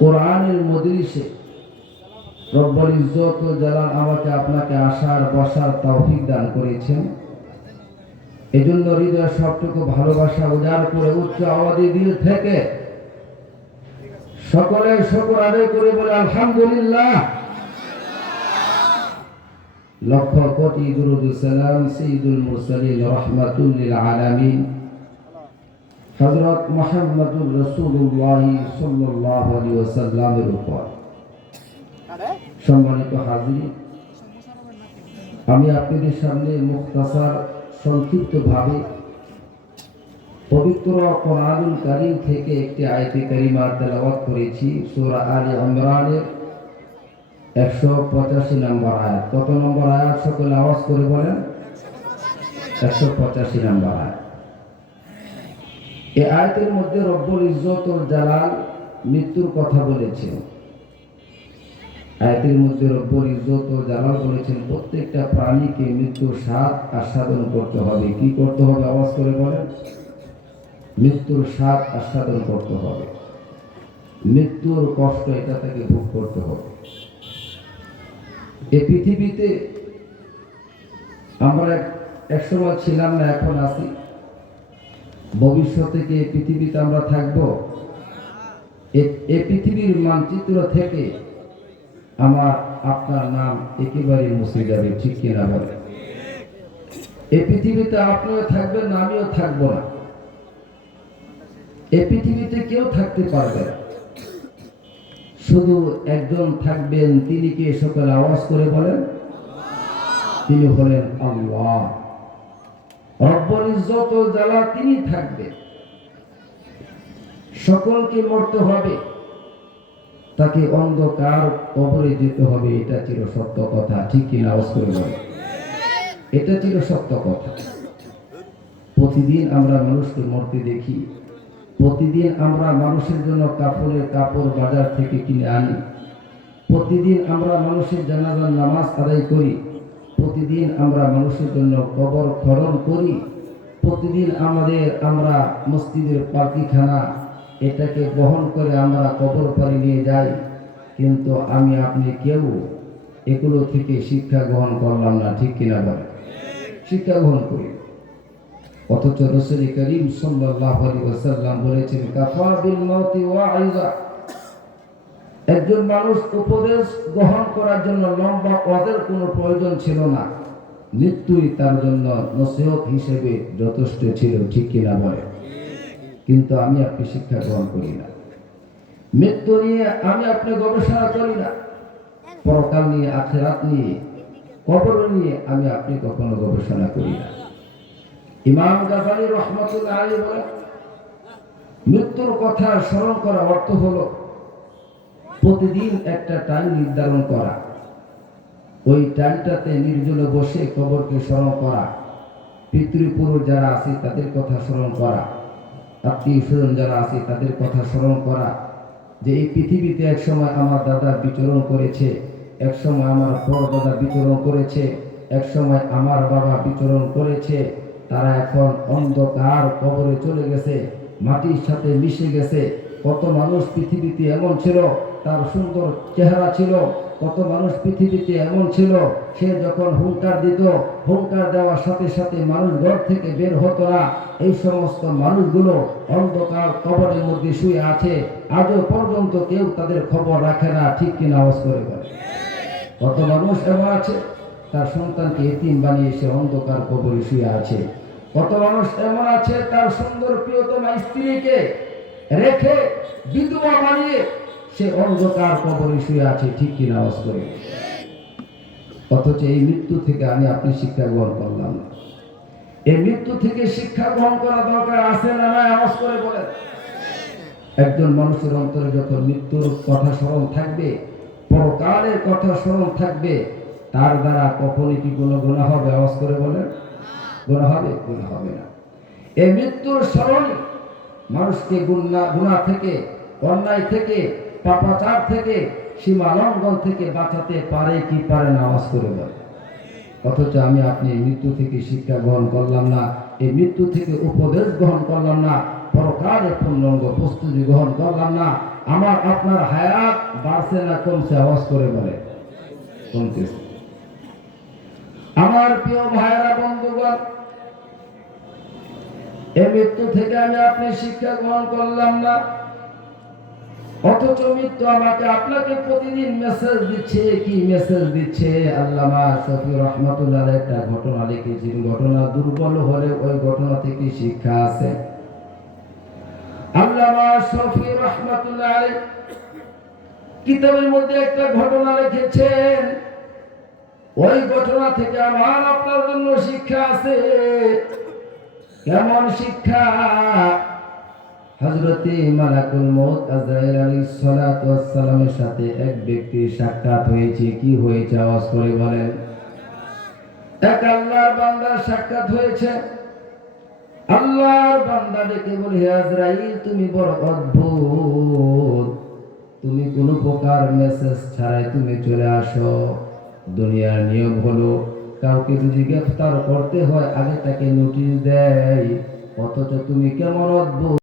কোরআনের মজলিসে রব্বুল ইজ্জত ও জালাল আমাকে আপনাকে আসার বসার তৌফিক দান করেছেন। এজন্য হৃদয়ের সবটুকু ভালোবাসা উজাড় করে উচ্চ আওয়াজে দিল থেকে সকলে শুকর আদায় করে বলে আলহামদুলিল্লাহ। লক্ষ কোটি দুরূদ ও সালাম সাইয়্যিদুল মুরসালিন রাহমাতুল লিল আলামিন হযরত মুহাম্মদুর রাসূলুল্লাহ সাল্লাল্লাহু আলাইহি ওয়াসাল্লামের উপর। সম্মানিত হাজির, আমি আপনাদের সামনে মুখতাসার সংক্ষিপ্তভাবে পবিত্র কোরআনুল কারীম থেকে একটি আয়াতে কারিমা তেলাওয়াত করেছি। সূরা আলে ইমরানের 185 নম্বর আয়াত। কত নম্বর আয়াত? সকলে আওয়াজ করে বলেন। 185 নম্বর আয়াত। এই আয়াতের মধ্যে রব্বুল ইজ্জত ও জালাল মৃত্যুর কথা বলেছেন। আয়াতের মধ্যে রব্বুল ইজ্জত ও জালাল বলেছেন প্রত্যেকটা প্রাণীকে মৃত্যুর স্বাদ আস্বাদন করতে হবে। কি করতে হবে? আওয়াজ করে বলেন। মৃত্যুর স্বাদ আস্বাদন করতে হবে, মৃত্যুর কষ্ট এটা থেকে ভোগ করতে হবে। এই পৃথিবীতে আমরা একসময় ছিলাম না, এখন আছি। ভবিষ্যতে কি এই পৃথিবীতে আমরা থাকবো? এই পৃথিবীর মানচিত্র থেকে আমার আপনার নাম একেবারে মুছে যাবে, ঠিক কিনা বলে? এই পৃথিবীতে আপনিও থাকবেন না, আমিও থাকবো না। এই পৃথিবীতে কেউ থাকতে পারবে না, শুধু একজন থাকবেন। তিনি কে? সকলে আওয়াজ করে বলেন। তিনি হলেন আল্লাহ রব্বুল ইজ্জত ও জালাল। তিনি থাকবেন, সকলকে মরতে হবে, তাকে অন্ধকার কবরে যেতে হবে। এটা ছিল সত্য কথা, ঠিক কিনা? আওয়াজ করে বলেন। এটা ছিল সত্য কথা। প্রতিদিন আমরা মানুষকে মরতে দেখি, প্রতিদিন আমরা মানুষের জন্য কাপড়ের কাপড় বাজার থেকে কিনে আনি, প্রতিদিন আমরা মানুষের জানাজার নামাজ আদায় করি, প্রতিদিন আমরা মানুষের জন্য কবর খনন করি, প্রতিদিন আমরা মসজিদের পালকিখানা এটাকে বহন করে আমরা কবর পাড়ে নিয়ে যাই। কিন্তু আমি আপনি কেউ এগুলো থেকে শিক্ষা গ্রহণ করলাম না, ঠিক কিনা বলে? শিক্ষা গ্রহণ করি। অথচ রাসূল করিম সাল্লাল্লাহু আলাইহি ওয়াসাল্লাম বলেছেন কাফা বিল মাউতি ওয়াইজা। একজন মানুষ উপদেশ গ্রহণ করার জন্য লম্বা ওয়াজের কোনো প্রয়োজন ছিল না, মৃত্যুই তার জন্য নসিহত হিসেবে যথেষ্ট ছিল, ঠিক কিনা বলে? কিন্তু আমি আপনি শিক্ষা গ্রহণ করি না, মৃত্যু নিয়ে আমি আপনি গবেষণা করি না, পরকাল নিয়ে, আখিরাত নিয়ে, কবর নিয়ে আমি আপনি কখনো গবেষণা করি না। ইমাম গাযালি রাহমাতুল্লাহ আলাইহি বলেন মৃত্যুর কথা স্মরণ করা অর্থ হলো প্রতিদিন একটা টাইম নির্ধারণ করা, ওই টাইমটাতে নির্জনে বসে কবরকে স্মরণ করা, পিতৃপুরুষ যারা আছে তাদের কথা স্মরণ করা, আত্মীয় স্বজন যারা আছে তাদের কথা স্মরণ করা, যে এই পৃথিবীতে একসময় আমার দাদা বিচরণ করেছে, একসময় আমার পরদাদা বিচরণ করেছে, একসময় আমার বাবা বিচরণ করেছে, তারা এখন অন্ধকার কবরে চলে গেছে, মাটির সাথে মিশে গেছে। কত মানুষ পৃথিবীতে এমন ছিল তার সুন্দর চেহারা ছিল, কত মানুষ পৃথিবীতে এমন ছিল সে যখন হুঙ্কার দিত, হুঙ্কার দেওয়ার সাথে সাথে মানুষ ঘর থেকে বের হতো না। এই সমস্ত মানুষগুলো অন্ধকার কবরের মধ্যে শুয়ে আছে, আজও পর্যন্ত কেউ তাদের খবর রাখে না, ঠিক কিনা? আওয়াজ করে বলে। কত মানুষ এমন আছে তার সন্তানকে এতিম বানিয়ে সে অন্ধকার কবরে শুয়ে আছে। কত মানুষ এমন আছে তার সুন্দর প্রিয়তমা স্ত্রীকে রেখে বিধবা বানিয়ে সে অন্ধকার কবরে শুয়ে আছে, ঠিক কিনা? আওয়াজ করে। অথচ এই মৃত্যু থেকে আমি আপনি শিক্ষা গ্রহণ করলাম না। এই মৃত্যু থেকে শিক্ষা গ্রহণ করা দরকার আছে না নাই? আওয়াজ করে বলেন। একজন মানুষের অন্তরে যখন মৃত্যুর কথা স্মরণ থাকবে, পরকালের কথা স্মরণ থাকবে, তার দ্বারা কখনই কি কোনো গুনাহ হবে? আওয়াজ করে বলেন। গুনাহ হবে? গুনাহ হবে না। এই মৃত্যুর স্মরণ মানুষকে গুনাহ থেকে, অন্যায় থেকে, পাপাচার থেকে, সীমা লঙ্ঘন থেকে বাঁচাতে পারে কি পারে না? আওয়াজ করে বলে। অথচ আমি আপনি মৃত্যু থেকে শিক্ষা গ্রহণ করলাম না, এই মৃত্যু থেকে উপদেশ গ্রহণ করলাম না, পরকালে পূর্ণাঙ্গ প্রস্তুতি গ্রহণ করলাম না, আমার আপনার হায়াত বাড়ছে না কমছে? আওয়াজ করে বলে কমতেছে। আমার প্রিয় ভাইরা বন্ধুগণ, এই মৃত্যু থেকে আমি আপনি শিক্ষা গ্রহণ করলাম না, অথচ মৃত্যু আমাকে আপনাকে প্রতিদিন মেসেজ দিচ্ছে। কি মেসেজ দিচ্ছে? আল্লামা শফি রহমাতুল্লাহ একটা ঘটনা লিখেছেন, ঘটনা দুর্বল হলে ওই ঘটনা থেকে শিক্ষা আছে। আল্লামা শফি রহমাতুল্লাহ কিতাবের মধ্যে একটা ঘটনা লিখেছেন, ওই ঘটনা থেকে আমার আপনার জন্য শিক্ষা আছে। কেমন শিক্ষা? হযরতে মালাকুল মউত আজরাইল আলাইহিস সালাতু ওয়াস সালামের সাথে এক ব্যক্তির সাক্ষাৎ হয়েছে। কি হয়েছে? আওয়াজ করে বলেন। এক আল্লাহর বান্দার সাক্ষাৎ হয়েছে। আল্লাহর বান্দা ডেকে বলে, হে আজরাইল, তুমি বড় অদ্ভুত, তুমি কোনো প্রকার মেসেজ ছাড়াই তুমি চলে আসো। দুনিয়ার নিয়ম হলো কাউকে যদি গ্রেফতার করতে হয় আগে তাকে নোটিশ দেয়, অথচ তুমি কেমন অদ্ভুত।